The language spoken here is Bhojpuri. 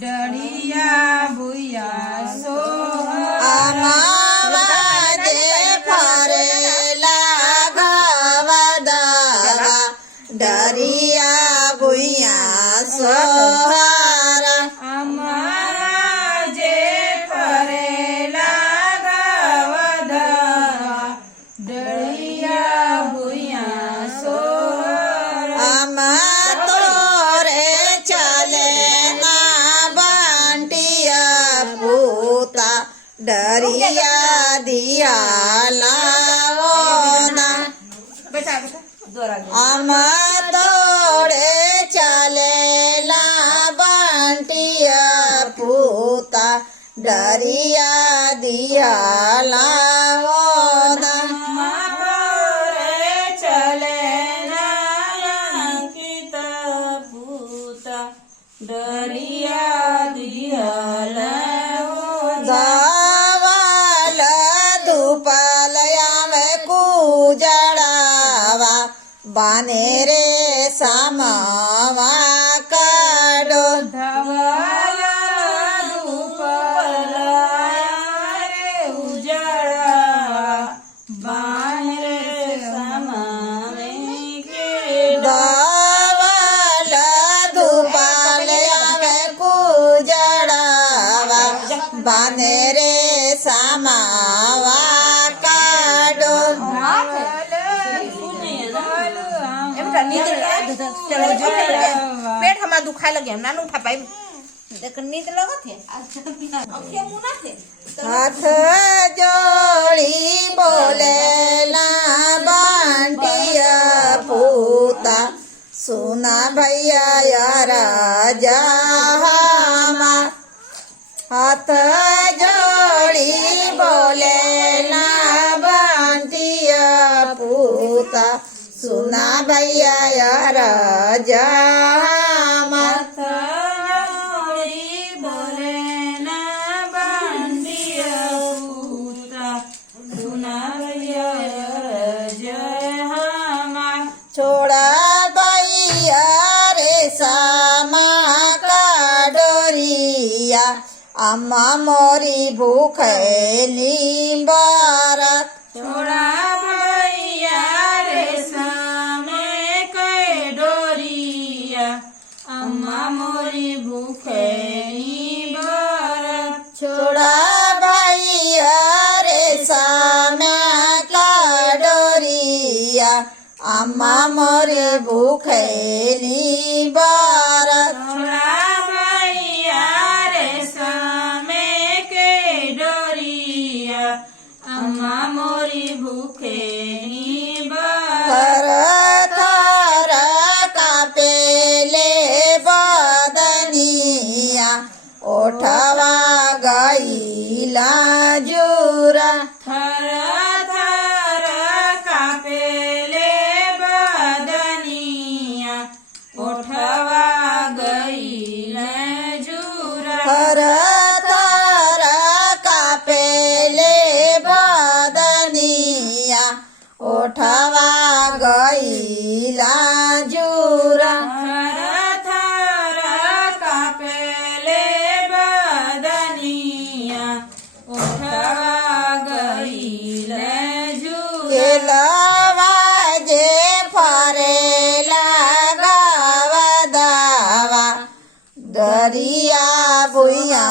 डरिया भुइया सोहरा आमावाजे फरेला घवदवा डरिया भुइया सोहरा आमाजे फरेला घवदवा डरिया भुइया सोहरा आमा तोरे चले ना बंटिया पूता डरिया दिया लाओना बेटा बेटा जोरा आमा तोरे चले ला बंटिया पूता डरिया दिया लाओना मारे चले नायकित पूता डरिया दियाल धावल धूपलया में कुजड़ावा बाने रे सामावा काडो धवल धूपलाया उजड़ा बान रे समावे के धावल धूपलया में कुजड़ावा बाने रे सामावा काडो पेट हमारा दुखाए लगे हम ना उठा पाए लेकिन नींद लगत है अखियां मुना थे हाथ जोड़ी बोले ना बंटिया पूता सुना भैया यार जहामा हाथ जोड़ी बोले ना बंटिया पूता सुना भैया यार जहामा थोड़ी बोले ना बंदिया पूता सुना भैया जय हमा छोड़ा भैया रे सामा का डोरिया अम्मा मोरी भूखेली बारत छोड़ा भैया रे समय के डोरिया अम्मा मोरी भूखेली बरत छोड़ा भैया रे सामा का डोरिया अम्मा मोरी भूखेली बारत छोड़ा भैया रे समय के डोरिया अम्मा मोरी भूखेली बरत थर थर कापेले बदनिया ओठवा गईला जुरा थर थर कापेले बदनिया ओठवा गईल जुरा थर थर कापेले बदनिया ओठवा गईला जुरा थर थर कापेले बदनिया ओठवा गईल जुरा केलवा जे फरेला गवदवा दरिया भुइया